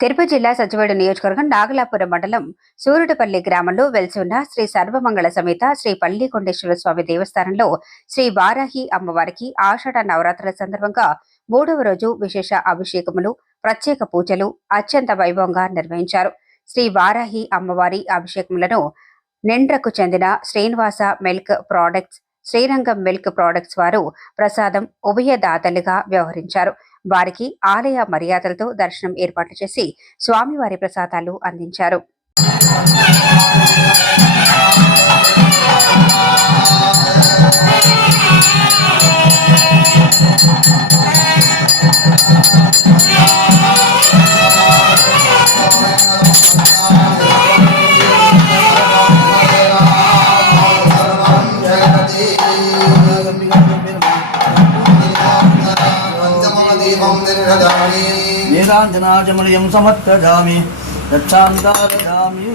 తిరుపతి జిల్లా సచివేడు నియోజకవర్గం నాగలాపురం మండలం సూరుడుపల్లి గ్రామంలో వెలిసి ఉన్న శ్రీ సర్వమంగళ సమేత శ్రీ పల్లికొండేశ్వర స్వామి దేవస్థానంలో శ్రీ వారాహి అమ్మవారికి ఆషాఢ నవరాత్రుల సందర్భంగా 3వ రోజు విశేష అభిషేకములు, ప్రత్యేక పూజలు అత్యంత వైభవంగా నిర్వహించారు. శ్రీ వారాహి అమ్మవారి అభిషేకములను నిండ్రకు చెందిన Srinivasa milk products, Srirangam milk products వారు ప్రసాదం ఉభయదాతలుగా వ్యవహరించారు. వారికి ఆలయ మర్యాదలతో దర్శనం ఏర్పాట్లు చేసి స్వామివారి ప్రసాదాలు అందించారు. వేదాంజనాజమలయం సమర్పయామి రక్షాంతారయామి.